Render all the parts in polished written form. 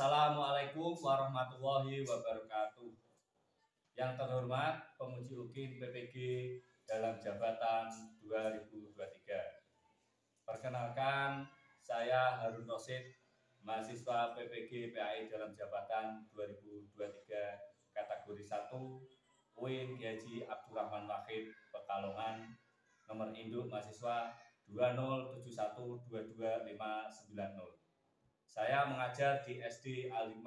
Assalamualaikum warahmatullahi wabarakatuh. Yang terhormat Pemuji UKIM PPG dalam jabatan 2023. Perkenalkan, saya Harun Rosid, mahasiswa PPG PAI dalam jabatan 2023 kategori 1 UIN Kiai Haji Abdurrahman Wahid Pekalongan, nomor induk mahasiswa 207122590. Saya mengajar di SD Al-5,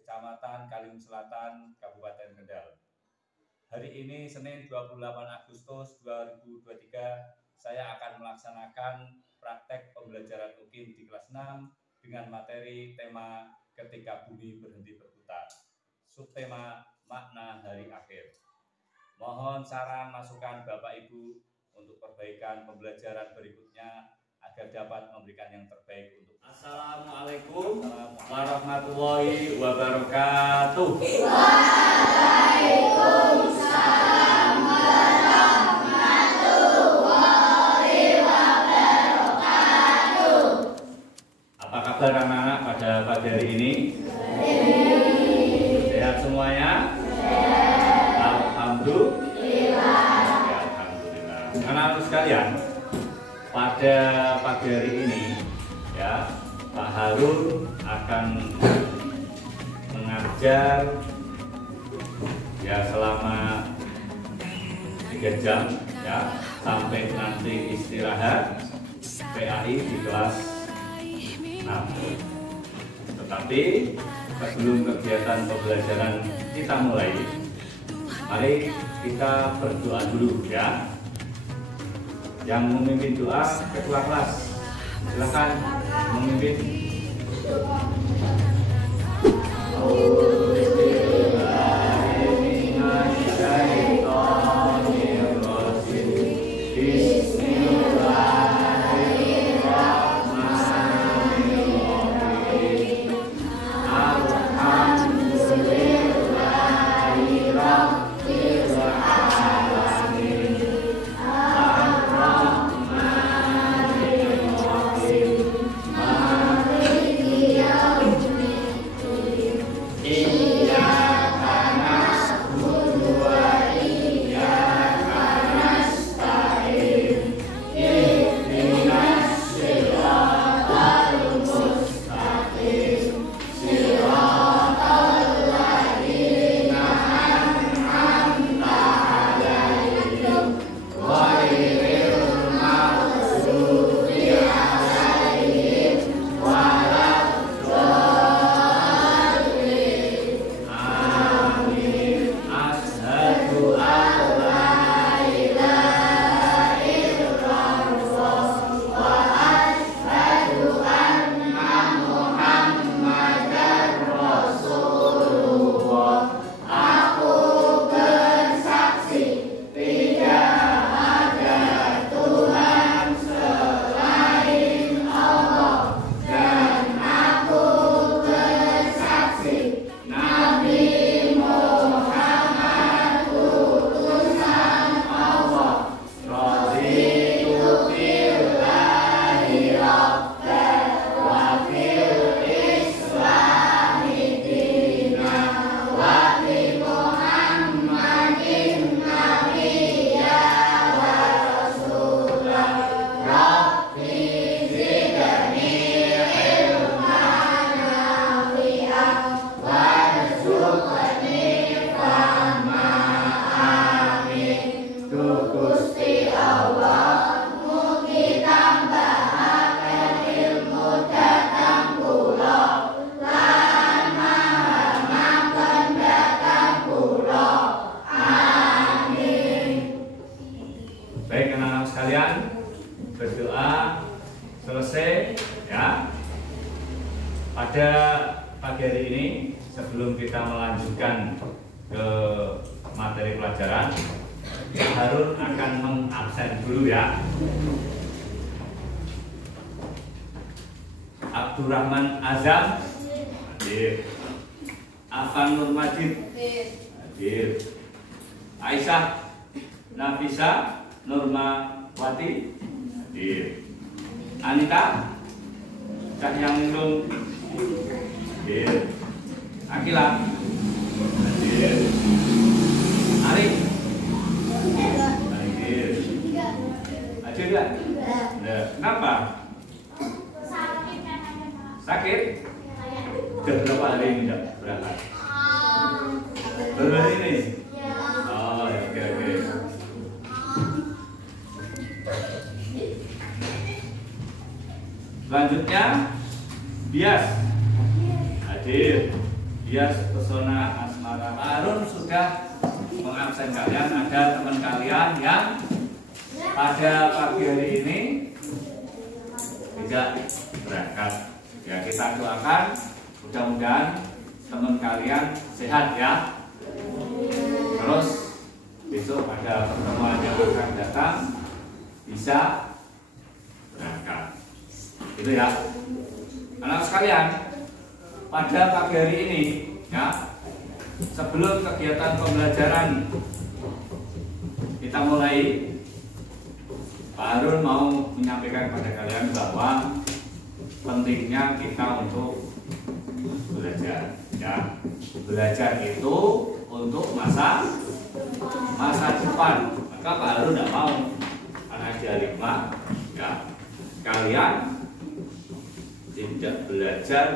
Kecamatan Kalimun Selatan, Kabupaten Kendal. Hari ini Senin 28 Agustus 2023, saya akan melaksanakan praktek pembelajaran UKIM di kelas 6 dengan materi tema Ketika Bumi Berhenti Berputar, subtema makna hari akhir. Mohon saran masukan Bapak Ibu untuk perbaikan pembelajaran berikutnya agar dapat memberikan yang terbaik untuk. Assalamualaikum warahmatullahi wabarakatuh. Waalaikumsalam warahmatullahi wabarakatuh. Apa kabar anak-anak pada pagi hari ini? Sehat semuanya? Alhamdulillah. Anak-anak sekalian, pada pagi hari ini ya, Pak Harun akan mengajar ya selama 3 jam ya, sampai nanti istirahat PAI di kelas 6. Tetapi sebelum kegiatan pembelajaran kita mulai, mari kita berdoa dulu ya. Yang memimpin doa ketua kelas, silakan memimpin. Baik anak-anak sekalian, berdoa selesai ya. Pada pagi hari ini sebelum kita melanjutkan ke materi pelajaran, Harun akan mengabsen dulu ya. Abdurrahman Azam hadir, Afan Nur Majid hadir, Aisyah Nafisa Nurmawati hadir, Anita Cahyangning Hadir. Akila. Hadir. Arif. Hadir. Hadir enggak? Kenapa? Sakit? Udah berapa hari ini enggak berangkat? Baru hari ini? Oh, oke. Selanjutnya, Bias. Hadir. Bias Pesona Asmara. Pak Harun sudah mengabsen kalian. Ada teman kalian yang pada pagi hari ini tidak berangkat. Ya, kita doakan mudah-mudahan teman kalian sehat ya. Terus besok pada pertemuan yang akan datang bisa berangkat. Itu ya. Anak sekalian, pada pagi hari ini ya, sebelum kegiatan pembelajaran kita mulai, Pak Harun mau menyampaikan kepada kalian bahwa pentingnya kita untuk belajar ya. Belajar itu untuk masa depan. Maka Pak Harun tidak mau anak Alimah ya, kalian tidak belajar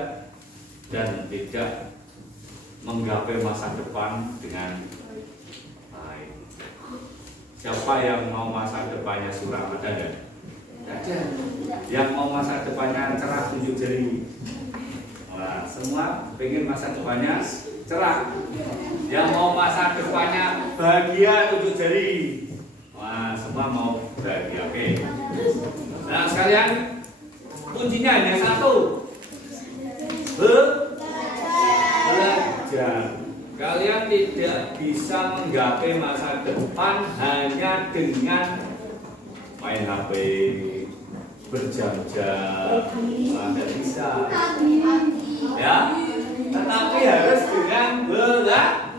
dan tidak menggapai masa depan dengan baik. Siapa yang mau masa depannya suram? Ada enggak? Ada. Yang mau masa depannya cerah tunjuk jari. Nah, semua pengen masa depannya cerah. Yang mau masa depannya bahagia tunjuk jari. Wah, semua mau bahagia. Oke. Nah, sekalian, kuncinya hanya satu. Belajar. Kalian tidak bisa menggapai masa depan hanya dengan main HP berjam-jam. Tidak bisa. Ya, tetapi harus dengan belajar.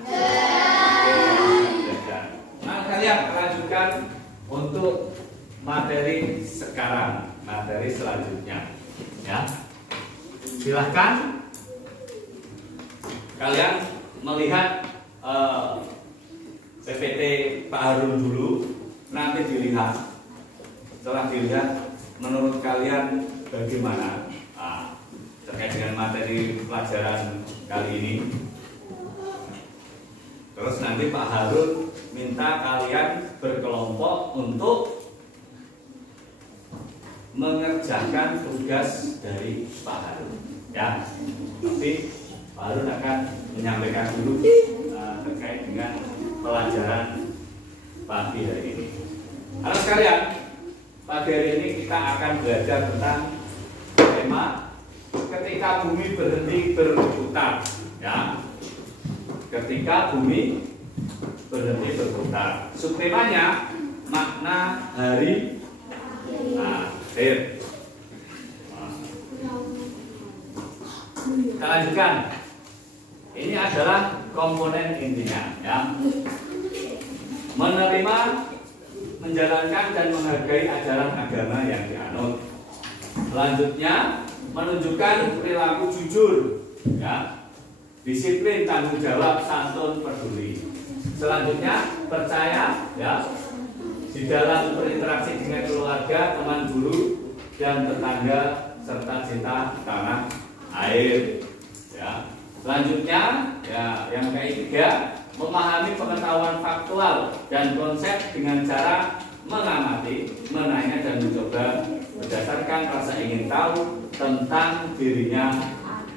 Nah, kalian lanjutkan untuk materi sekarang, materi selanjutnya. Ya, silahkan kalian melihat PPT Pak Harun dulu, nanti dilihat. Setelah dilihat, menurut kalian bagaimana terkait dengan materi pelajaran kali ini? Terus nanti Pak Harun minta kalian berkelompok untuk mengerjakan tugas dari Pak Harun. Ya, tapi Pak Harun akan menyampaikan dulu terkait dengan pelajaran pagi hari ini. Anak sekalian, pagi hari ini kita akan belajar tentang tema ketika bumi berhenti berputar. Ya, ketika bumi berhenti berputar. Subtemanya makna hari akhir. Kita lanjutkan. Ini adalah komponen intinya, ya. Menerima, menjalankan dan menghargai ajaran agama yang dianut. Selanjutnya, menunjukkan perilaku jujur, ya. Disiplin, tanggung jawab, santun, peduli. Selanjutnya, percaya, ya, di dalam berinteraksi dengan keluarga, teman, guru, dan tetangga serta cinta tanah air. Ya. Selanjutnya, ya, yang ketiga, memahami pengetahuan faktual dan konsep dengan cara mengamati, menanya dan mencoba berdasarkan rasa ingin tahu tentang dirinya,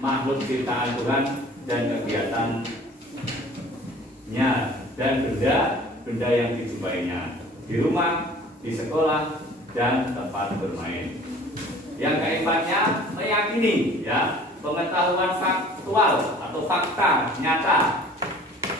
makhluk ciptaan Tuhan dan kegiatannya dan benda yang dijumpainya di rumah, di sekolah, dan tempat bermain. Yang keempatnya, meyakini, ya, pengetahuan faktual atau fakta nyata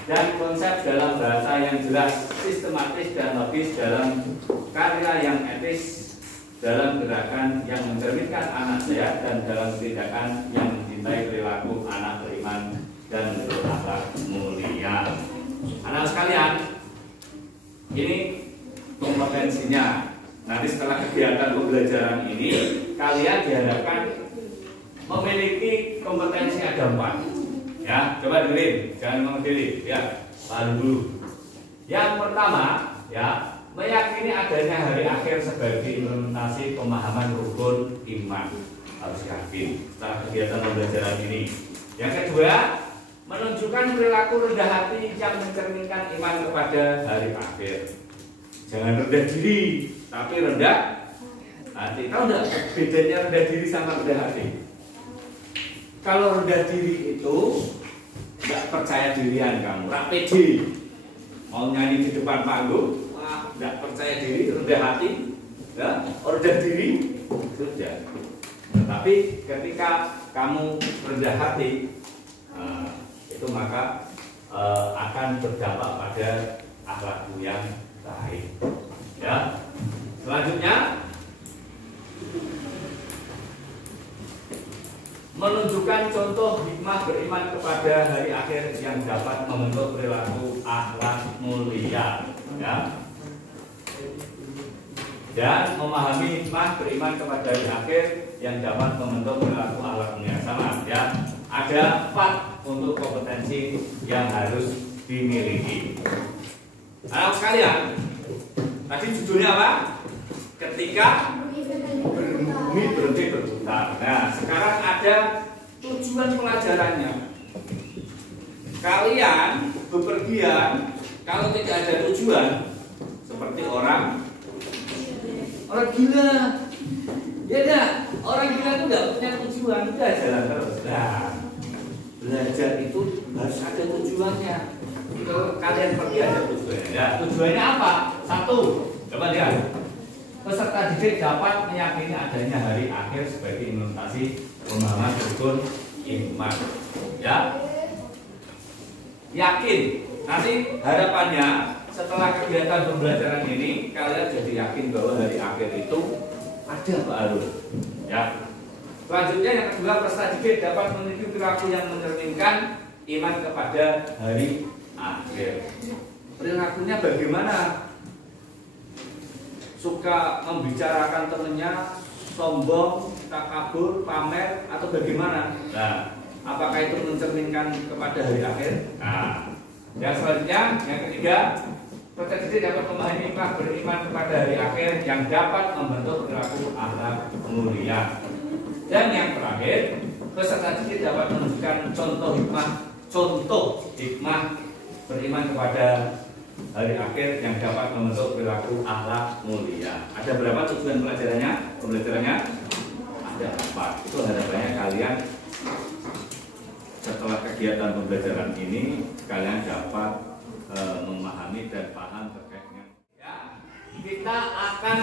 dan konsep dalam bahasa yang jelas, sistematis dan logis, dalam karya yang etis, dalam gerakan yang mencerminkan anak sehat, dan dalam tindakan yang mencintai perilaku anak beriman dan berakhlak mulia. Anak sekalian, ini kompetensinya. Nanti setelah kegiatan pembelajaran ini, kalian diharapkan memiliki kompetensi ada 4. Ya, coba dengerin, jangan mengendali. Ya, paham dulu. Yang pertama, ya, meyakini adanya hari akhir sebagai implementasi pemahaman rukun iman. Harus yakin setelah kegiatan pembelajaran ini. Yang kedua, menunjukkan perilaku rendah hati yang mencerminkan iman kepada hari akhir. Jangan rendah diri, tapi rendah hati. Tahu enggak bedanya rendah diri sama rendah hati? Kalau rendah diri itu nggak percaya dirian kamu, pede, mau nyanyi di depan panggung, wah nggak percaya diri, rendah hati, ya, rendah diri sudah. Tetapi ketika kamu rendah hati, itu maka akan berdampak pada akhlakmu yang baik. Ya, selanjutnya menunjukkan contoh hikmah beriman kepada hari akhir yang dapat membentuk perilaku akhlak mulia. Ya. Dan memahami hikmah beriman kepada hari akhir yang dapat membentuk perilaku akhlak mulia. Sama ya. Ada 4 untuk kompetensi yang harus dimiliki. Anak sekalian, tadi judulnya apa? Ketika bumi berhenti berputar. Nah, sekarang ada tujuan pelajarannya. Kalian bepergian kalau tidak ada tujuan, seperti orang gila. Ya enggak, orang gila itu enggak punya tujuan, udah jalan terus. Nah, belajar itu harus ada tujuannya. Kalau kalian pergi ada tujuannya. Ya, tujuannya apa? 1, coba lihat. Peserta didik dapat meyakini adanya hari akhir sebagai implementasi pemahaman rukun iman. Ya, yakin. Nanti harapannya setelah kegiatan pembelajaran ini kalian jadi yakin bahwa hari akhir itu ada, Pak Arul. Ya. Selanjutnya yang kedua, peserta didik dapat memiliki perilaku yang mencerminkan iman kepada hari akhir. Perilakunya bagaimana? Suka membicarakan temannya, sombong, takabur, pamer, atau bagaimana? Nah, apakah itu mencerminkan kepada hari akhir? Nah, yang selanjutnya, yang ketiga, peserta didik dapat memahami hikmah beriman kepada hari akhir yang dapat membentuk perilaku akhlak mulia. Dan yang terakhir, peserta didik dapat menunjukkan contoh hikmah beriman kepada hari akhir yang dapat membentuk perilaku akhlak mulia. Ada berapa tujuan pembelajarannya? Ada 4. Itu harapannya kalian setelah kegiatan pembelajaran ini kalian dapat memahami dan paham terkait dengan. Ya, kita akan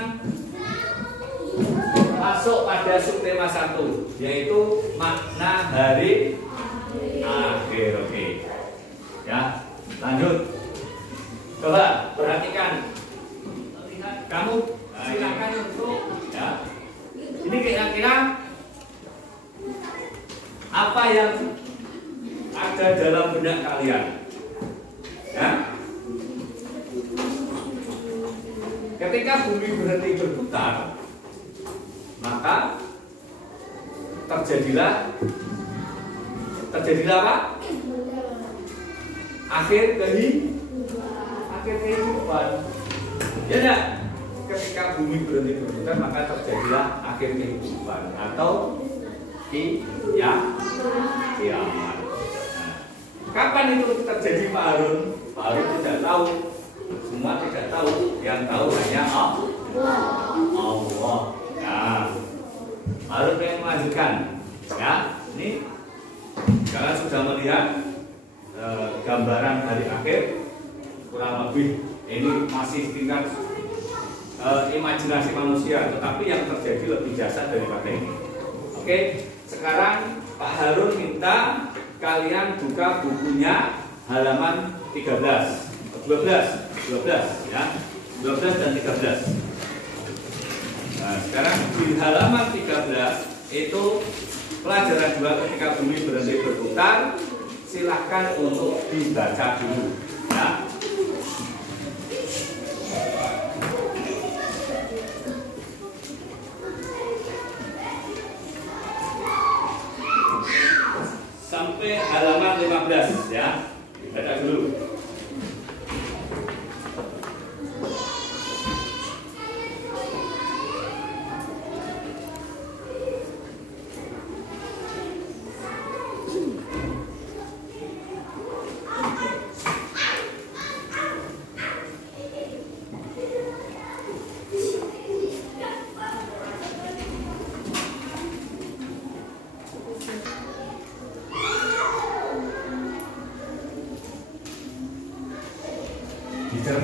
masuk pada subtema 1, yaitu makna hari akhir. Oke. Ya, lanjut. Coba perhatikan. Lihat kamu, silakan untuk ya. Ini kira-kira apa yang ada dalam benak kalian? Ya. Ketika bumi berhenti berputar, maka terjadilah apa? Akhir kehidupan. Ya enggak? Ketika bumi berhenti berputar, maka terjadilah akhir kehidupan atau kiamat. Kapan itu terjadi, Pak Harun? Pak Harun tidak tahu. Semua tidak tahu. Yang tahu hanya Allah. Nah, Harun yang melanjutkan. Ya, ini kalian sudah melihat gambaran hari akhir. Kurang lebih ini masih tingkat imajinasi manusia, tetapi yang terjadi lebih dasar daripada ini. Oke, sekarang Pak Harun minta kalian buka bukunya halaman 12 ya, 12 dan 13. Nah, sekarang di halaman 13 itu pelajaran 2 ketika bumi berhenti berputar. Silahkan untuk dibaca dulu ya.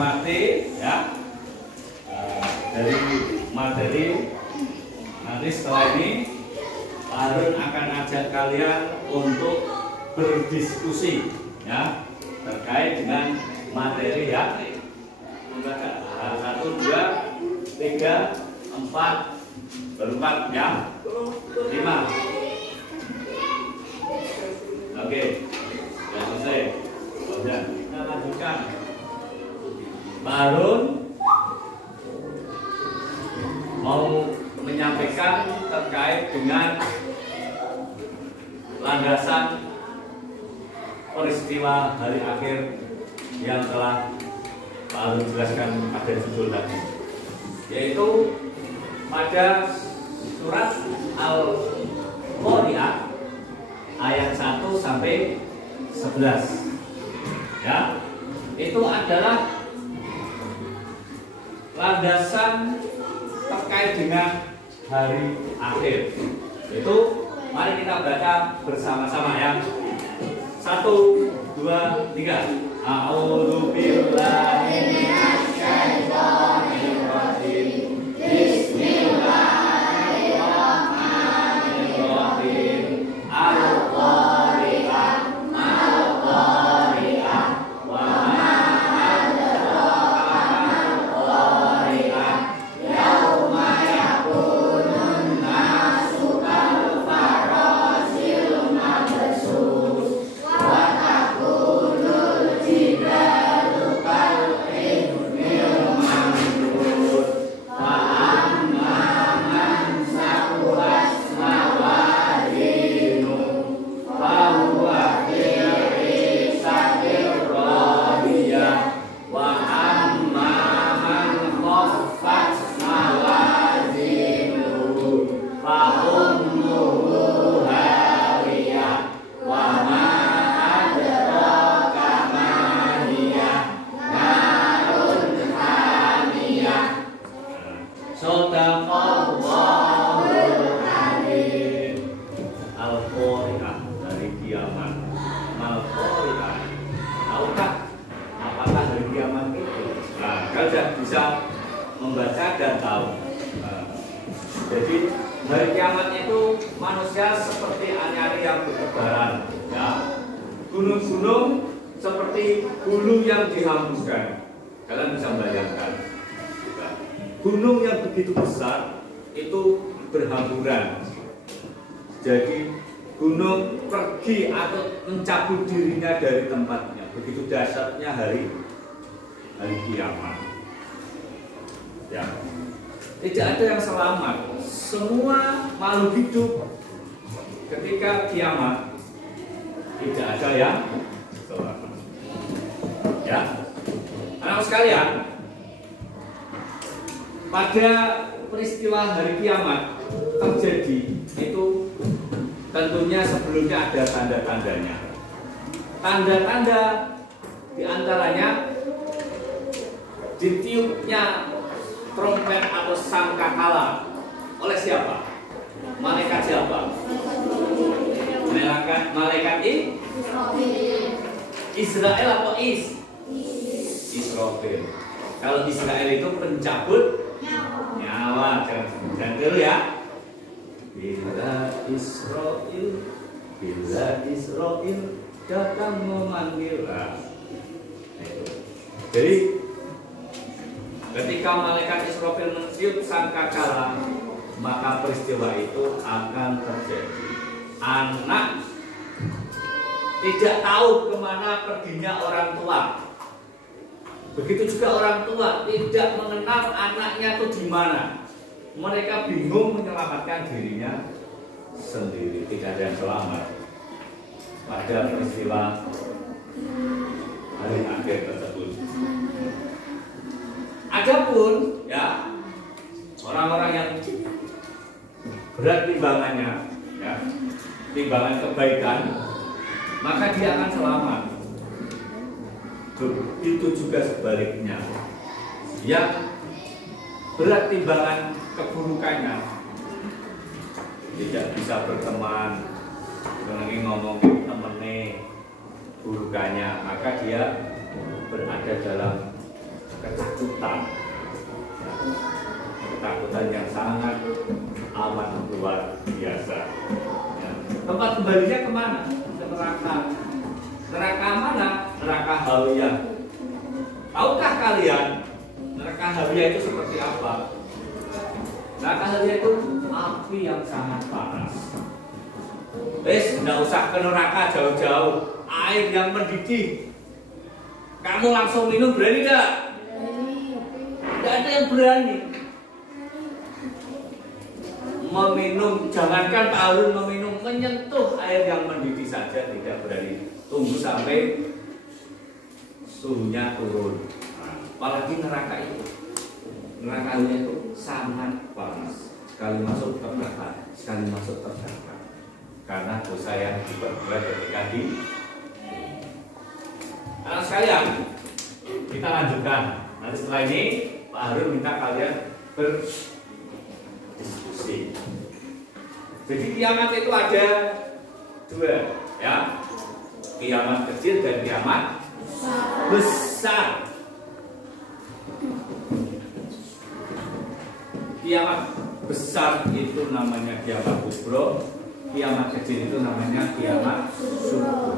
menikmati ya dari materi. Nanti setelah ini Pak Harun akan ajak kalian untuk berdiskusi ya terkait dengan materi ya. 1, 2, 3, 4, berempat ya, 5. Oke, sudah selesai. Sudah, kita lanjutkan. Pak Harun mau menyampaikan terkait dengan landasan peristiwa hari akhir yang telah Pak Harun jelaskan pada judul tadi, yaitu pada surat Al-Qari'ah ayat 1 sampai 11 ya, itu adalah landasan terkait dengan hari akhir. Itu mari kita baca bersama-sama ya. 1, 2, 3. A'udzu billahi minasy syaithanir rajim. Bismillahirrahmanirrahim. Al-Qari'ah, Al-Qari'ah, wa ma adraka mal-Qari'ah. Yauma yakunun nasu kal-farasil mabsus wa takunul jibalu kal-'ifnil mamdud. Fa amma man saqulat mawazinu fa huwa fi 'ishatin radiyah wa amma man khaffat mawazinuhu fa ummuhu hawiyah wa ma adraka ma hiya narun hamiyah. Shadaqallahul adzim. Al-Qari'ah dari kiamat. Al-Qari'ah. Tahukah apakah hari kiamat itu? Nah, kalian bisa membaca dan tahu. Nah, jadi hari kiamat itu manusia seperti anyari yang bertebaran, ya. Gunung-gunung seperti bulu yang dihembuskan. Kalian bisa membayangkan. Ya. Gunung yang begitu besar itu berhamburan. Jadi gunung pergi atau mencabut dirinya dari tempatnya. Begitu dahsyatnya hari kiamat. Ya. Tidak ada yang selamat. Semua makhluk hidup ketika kiamat tidak ada yang selamat. Ya. Anak sekalian, pada peristiwa hari kiamat terjadi itu tentunya sebelumnya ada tanda-tandanya. Tanda-tanda diantaranya ditiupnya trompet atau sangkakala oleh siapa? Malaikat siapa? Malaikat Israel atau Israfil. Kalau Israel itu pencabut nyawa, jangan dulu ya. Bila Israel datang memanggil. Jadi ketika malaikat Israfil meniup sangkakala, maka peristiwa itu akan terjadi. Anak tidak tahu kemana perginya orang tua. Begitu juga orang tua tidak mengenal anaknya itu di mana. Mereka bingung menyelamatkan dirinya sendiri. Tidak ada yang selamat pada peristiwa hari akhir tersebut. Adapun ya orang-orang yang berat timbangannya, ya, timbangan kebaikan, maka dia akan selamat. Itu juga sebaliknya. Yang berat timbangan keburukannya, tidak bisa berteman, lagi ngomongin temennya burukannya, maka dia berada dalam Tempat kembalinya kemana? Ke neraka. Neraka mana? Neraka Hawiyah. Tahukah kalian neraka Hawiyah itu seperti apa? Neraka Hawiyah itu api yang sangat panas. Tidak usah ke neraka jauh-jauh, air yang mendidih. Kamu langsung minum, berani tidak? Tidak ada yang berani. Meminum, jangankan Pak Harun meminum, menyentuh air yang mendidih saja tidak berani. Tunggu sampai suhunya turun. Apalagi neraka itu, nerakanya itu sangat panas. Sekali masuk terbakar, sekali masuk terbakar. Karena dosa yang diperbuat ketika di. Anak sekalian, kita lanjutkan. Nanti setelah ini Pak Harun minta kalian berdiskusi. Jadi kiamat itu ada dua, ya. Kiamat kecil dan kiamat besar. Kiamat besar itu namanya kiamat kubro, kiamat kecil itu namanya kiamat sughra.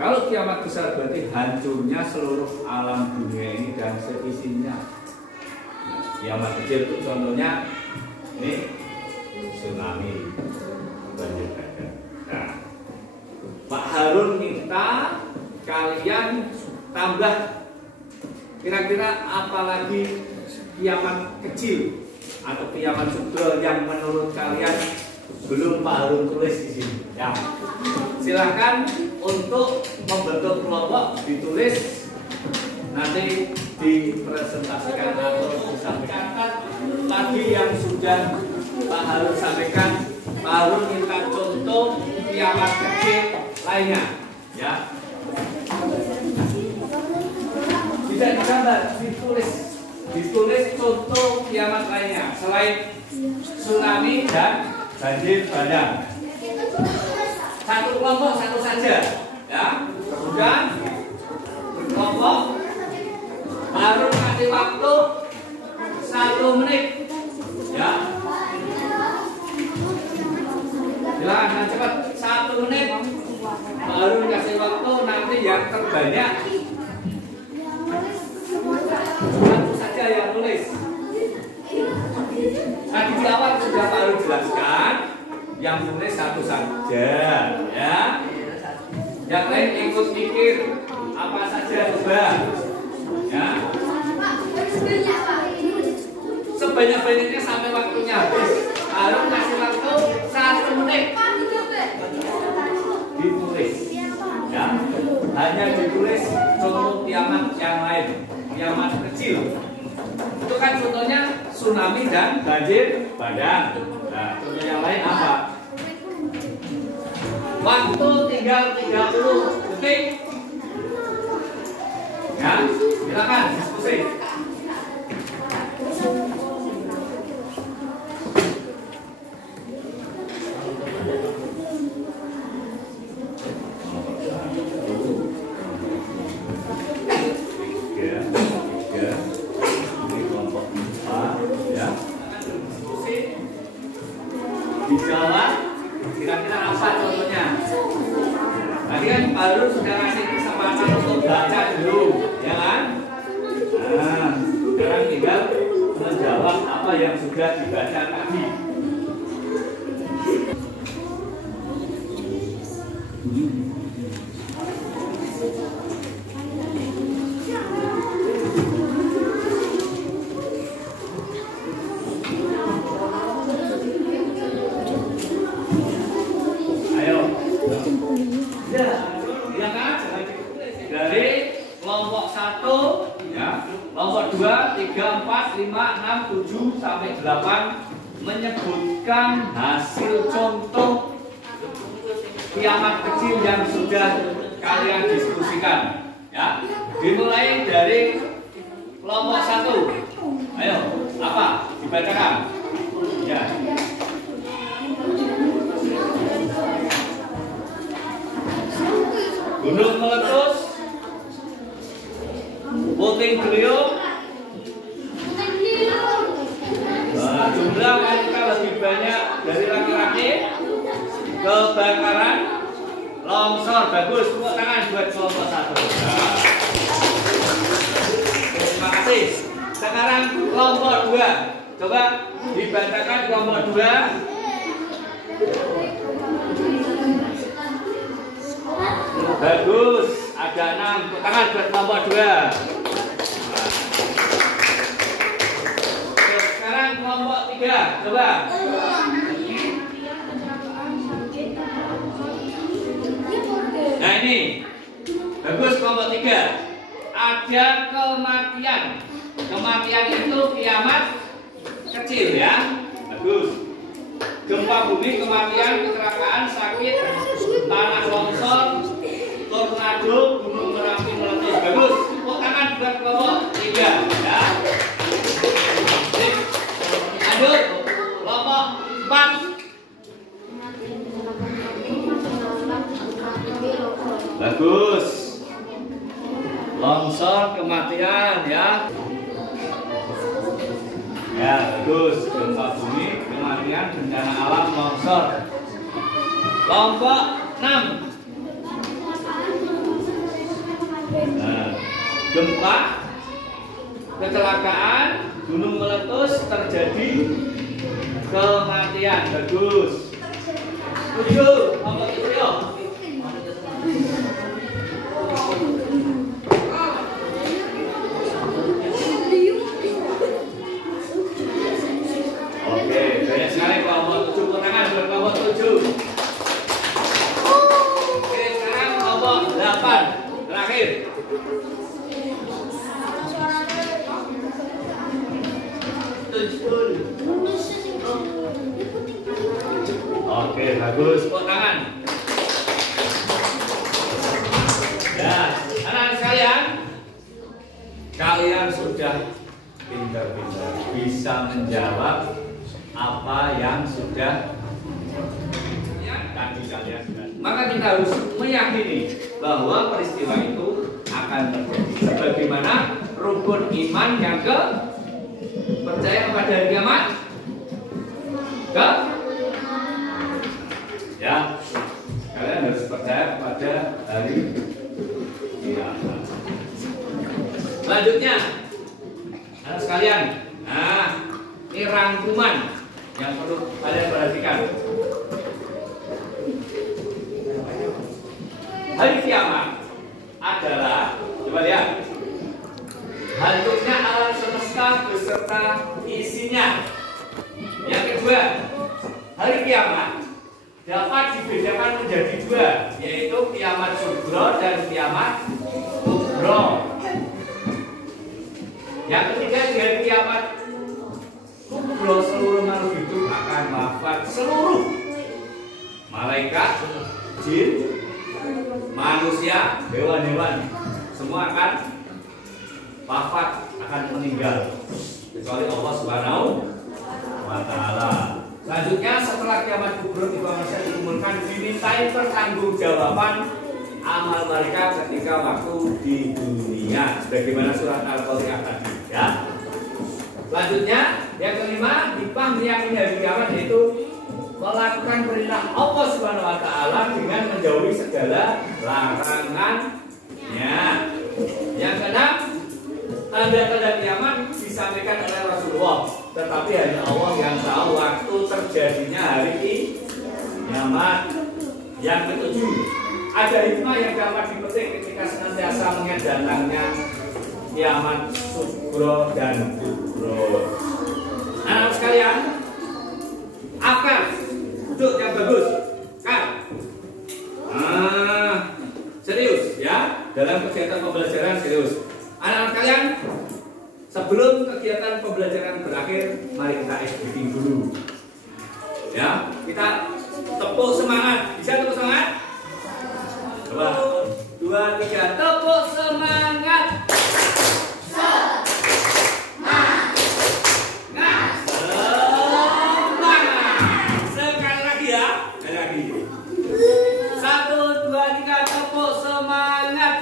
Kalau kiamat besar berarti hancurnya seluruh alam dunia ini dan seisinya. Kiamat kecil itu contohnya ini tsunami, banjir bandang. Nah, Pak Harun minta kalian tambah kira-kira apalagi kiamat kecil atau kiamat sughra yang menurut kalian belum Pak Harun tulis di sini. Ya, silakan untuk membentuk kelompok ditulis, nanti dipresentasikan atau disampaikan. Tadi yang sudah Pak Harun sampaikan, Pak Harun minta contoh kiamat kecil lainnya, ya. Tidak digambar, ditulis contoh kiamat lainnya selain tsunami dan banjir bandang. Satu kelompok satu saja, ya. Kemudian berkelompok, baru kasih waktu 1 menit, ya. Silakan cepat 1 menit. Baru kasih waktu, nanti yang terbanyak satu saja yang tulis. Tadi di awal sudah Pak Harun jelaskan, yang tulis satu saja, ya. Yang lain ikut mikir apa saja coba, ya. Sebanyak-banyaknya sampai waktunya habis. Harus kasih waktu 1 menit. Ditulis, ya. Hanya ditulis contoh kiamat yang lain, kiamat kecil. Itu kan contohnya tsunami dan banjir bandang. Nah, contoh yang lain apa? Waktu tinggal 30 detik. Ya, silakan diskusi. Dijawab, kira-kira apa contohnya? Tadi kan Pak Harun sudah ngasih kesempatan untuk baca dulu, ya kan? Nah, sekarang tinggal menjawab apa yang sudah dibaca tadi. Dari kelompok 1, ya, kelompok 2, 3, 4, 5, 6, 7 sampai 8 menyebutkan hasil contoh kiamat kecil yang sudah kalian diskusikan, ya. Dimulai dari kelompok 1. Ayo, apa? Dibacakan. Ya. Gunung meletus, puting beliung, jumlah wanita lebih banyak dari laki-laki, kebakaran, longsor. Bagus, tepuk tangan buat kelompok 1. Nah. Terima kasih. Sekarang kelompok 2. Coba dibacakan kelompok 2. Bagus, ada 6. Tepuk tangan buat kelompok 2. Sekarang kelompok 3. Coba. Nah ini. Bagus, kelompok 3. Ada kematian. Kematian itu kiamat kecil ya. Bagus. Gempa bumi, kematian, kecelakaan, sakit, tanah longsor, tornado, gunung merapi meletus. Bagus. Tepuk tangan buat kelompok 3 ya. Lanjut kelompok 4. Bagus. Longsor, kematian ya. Ya, bagus. Gempa bumi, kematian, bencana alam, longsor. Kelompok 6. Nah, gempa, kecelakaan, gunung meletus, terjadi kematian. Bagus. 7. Kelompok 7. Oke, banyak sekali kelompok 7. Tangan buat kelompok 7. Oke, sekarang kelompok 8. Terakhir. Oke, bagus. Tepuk tangan. Ya, anak-anak sekalian, kalian sudah pintar-pintar bisa menjawab apa yang sudah tadi kalian. Maka kita harus meyakini bahwa peristiwa itu akan terjadi. Sebagaimana rukun iman yang percaya kepada hari kiamat. Ya, kalian harus percaya kepada hari kiamat. Selanjutnya, anak sekalian, nah ini rangkuman yang perlu kalian perhatikan. Hari kiamat adalah, coba lihat, hancurnya alam semesta beserta isinya. Yang kedua, hari kiamat dapat dibedakan menjadi 2, yaitu kiamat sugro dan kiamat kubro. Yang ketiga, di hari kiamat kubro seluruh makhluk hidup akan wafat. Seluruh malaikat, jin, manusia, hewan-hewan semua akan wafat, akan meninggal, kecuali Allah Subhanahu wa Ta'ala. Selanjutnya, setelah kiamat kubro, manusia dikumpulkan, dimintai pertanggungjawaban amal mereka ketika waktu di dunia, sebagaimana surat Al-Qari'ah tadi ya. Selanjutnya, yang kelima, hikmah meyakini hari kiamat yaitu melakukan perintah Allah Subhanahu wa Ta'ala dengan menjauhi segala larangannya. Yang keenam, tanda-tanda kiamat disampaikan oleh Rasulullah, tetapi hanya Allah yang tahu waktu terjadinya hari kiamat. Yang ketujuh, ada hikmah yang dapat dipetik ketika senantiasa mengingat datangnya kiamat sugro dan kubro. Anak sekalian, akal duduk yang bagus, kal. Serius ya, dalam kegiatan pembelajaran serius. Anak-anak kalian, sebelum kegiatan pembelajaran berakhir, mari kita SBT dulu. Ya, kita tepuk semangat. Bisa tepuk semangat? Coba, 2, 3, tepuk semangat. Sekali lagi ya, sekali lagi. 1, 2, 3, tepuk semangat.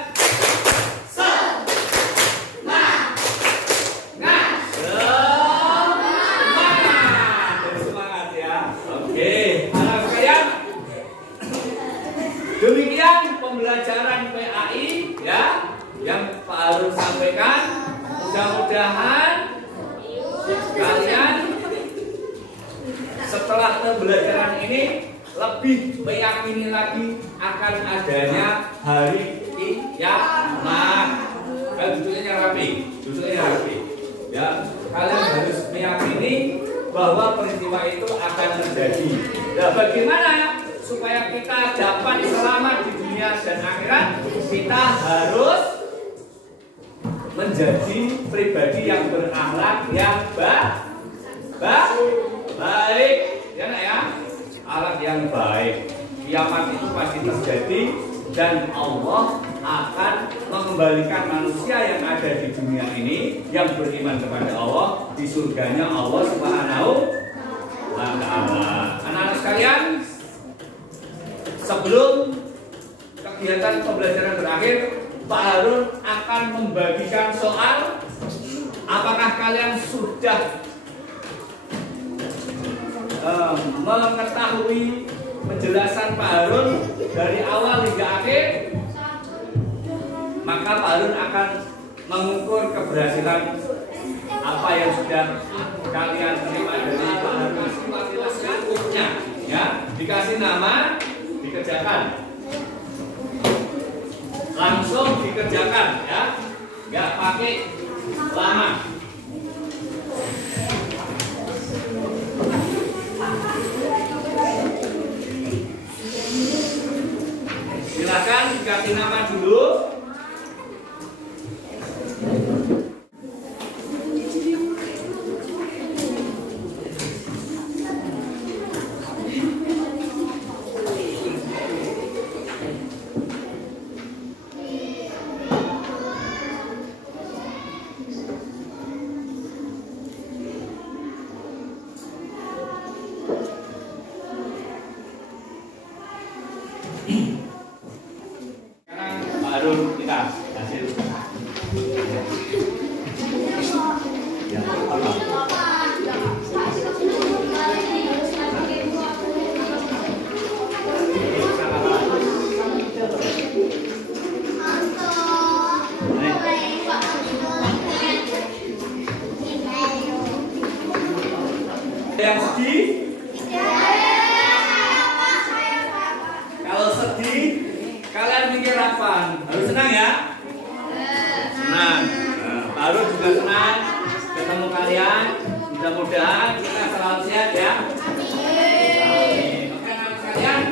mudah-mudahan kalian setelah pembelajaran ini lebih meyakini lagi akan adanya hari kiamat. Duduknya rapi, ya. Kalian harus meyakini bahwa peristiwa itu akan terjadi. Nah, bagaimana supaya kita dapat selamat di dunia dan akhirat? Kita harus menjadi pribadi yang berakhlak yang baik, ya nak ya, akhlak yang baik. Kiamat itu pasti terjadi dan Allah akan mengembalikan manusia yang ada di dunia ini yang beriman kepada Allah di surganya Allah Subhanahu wa Ta'ala. Anak-anak sekalian, sebelum kegiatan pembelajaran berakhir, Pak Harun akan membagikan soal. Apakah kalian sudah mengetahui penjelasan Pak Harun dari awal hingga akhir? Maka Pak Harun akan mengukur keberhasilan apa yang sudah kalian terima dari Pak Harun. Ya, dikasih nama, dikerjakan. Langsung dikerjakan, ya, nggak pakai lama. Silakan dikasih nama dulu. Baru kita hasil. Ya, apa? Yang sedih? Kalau sedih, kalian mikir apa? Harus senang ya? Senang. Baru juga senang ketemu kalian. Mudah-mudahan kita selalu sehat ya. Amin. Oke, anak kalian.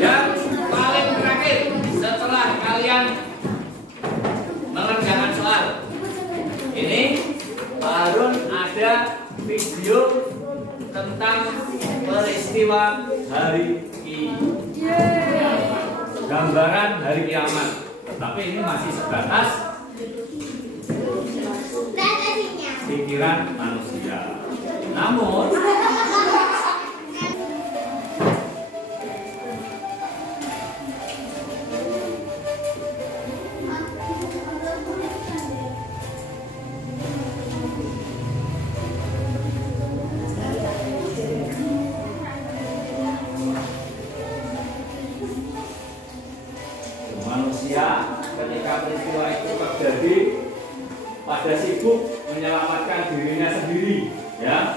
Yang paling terakhir setelah kalian mengerjakan soal ini, Pak Harun ada video tentang peristiwa hari kiamat, gambaran hari kiamat. Tapi ini masih sebatas pikiran manusia. Namun manusia ketika peristiwa itu terjadi pada sibuk menyelamatkan dirinya sendiri, ya.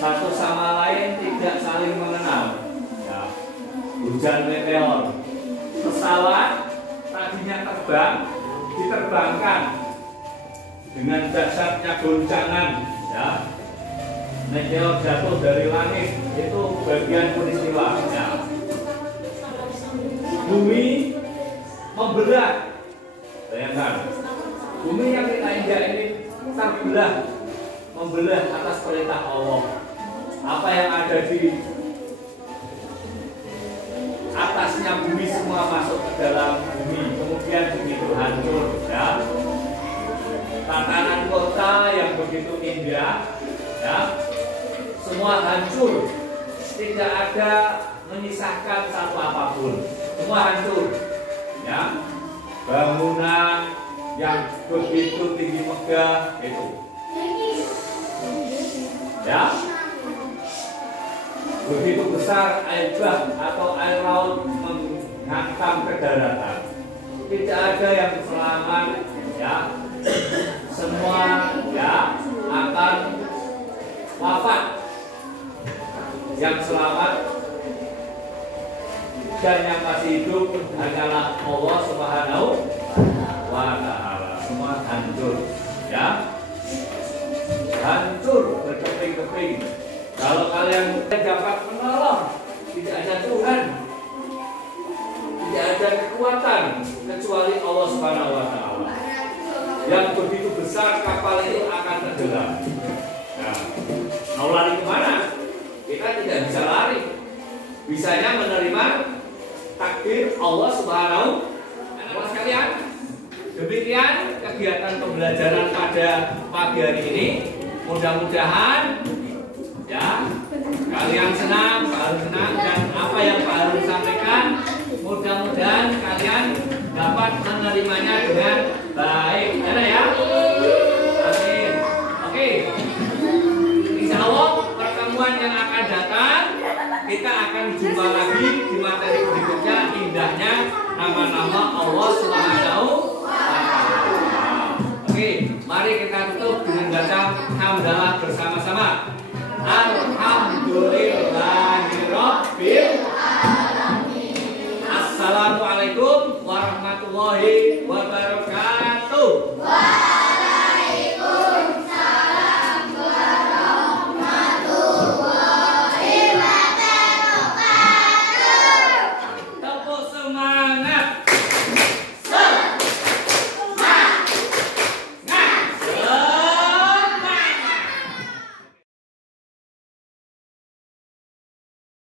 Satu sama lain tidak saling mengenal. Ya. Hujan meteor, pesawat tadinya terbang diterbangkan dengan dahsyatnya goncangan, ya. Meteor jatuh dari langit, itu bagian peristiwa, ya. Bumi membelah, bayangkan, bumi yang kita injak ini terbelah, membelah atas perintah Allah. Apa yang ada di atasnya bumi semua masuk ke dalam bumi, kemudian bumi itu hancur, ya. Tatanan kota yang begitu indah, ya, semua hancur, tidak ada menyisakan satu apapun. Semua hancur, ya. Bangunan yang begitu tinggi megah itu, ya. begitu besar air bah atau air laut menghantam ke daratan. Tidak ada yang selamat, ya. Semua ya akan wafat. Yang selamat dan yang masih hidup hanyalah Allah Subhanahu wa Ta'ala. Semua hancur, ya. Hancur berkeping-keping. Kalau kalian dapat menolong, tidak ada Tuhan, tidak ada kekuatan kecuali Allah Subhanahu wa Ta'ala. Yang begitu besar kapal itu akan tenggelam. Nah, mau lari kemana? Kita tidak bisa lari. Bisanya menerima takdir Allah Subhanahu wa Ta'ala sekalian. Demikian kegiatan pembelajaran pada pagi hari ini. Mudah-mudahan ya kalian senang, Pak Harun senang, dan apa yang Pak Harun sampaikan mudah-mudahan kalian dapat menerimanya dengan baik. Ya. Amin. Oke. Insya Allah pertemuan yang akan datang kita akan jumpa lagi di materi berikutnya, indahnya nama-nama Allah Subhanahu wa Ta'ala. Oke, mari kita tutup dengan baca hamdalah bersama-sama. Alhamdulillah.